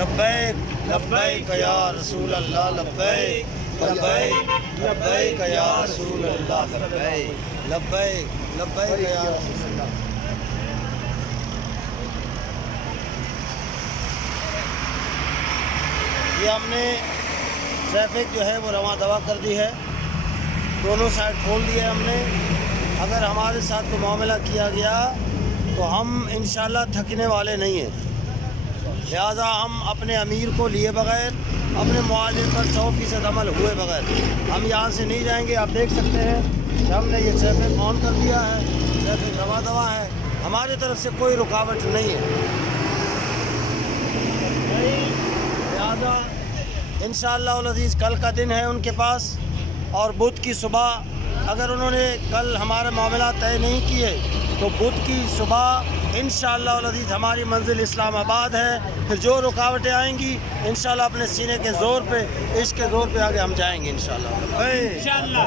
लब्बैक लब्बैक या रसूल अल्लाह लब्बैक लब्बैक लब्बैक या रसूल अल्लाह लब्बैक लब्बैक लब्बैक या रसूल अल्लाह। ये हमने ट्रैफिक जो है वो रवां दवा कर दी है, दोनों साइड खोल दिए हमने। अगर हमारे साथ कोई मामला किया गया तो हम इंशाल्लाह थकने वाले नहीं हैं। लिहाजा हम अपने अमीर को लिए बगैर, अपने मुआलिम पर 100% अमल हुए बगैर हम यहाँ से नहीं जाएंगे। आप देख सकते हैं कि हमने ये ट्रैफिक ऑन कर दिया है, ट्रैफिक रवा दवा है, हमारी तरफ से कोई रुकावट नहीं है। लिहाजा इंशाअल्लाह अज़ीज़ कल का दिन है उनके पास, और बुध की सुबह अगर उन्होंने कल हमारे मामला तय नहीं किए तो बुध की सुबह इंशाअल्लाह अज़ीज़ हमारी मंजिल इस्लामाबाद है। फिर जो रुकावटें आएंगी इंशाअल्लाह अपने सीने के ज़ोर पे, इश्क के ज़ोर पे आगे हम जाएंगे इंशाअल्लाह। इंशाअल्लाह।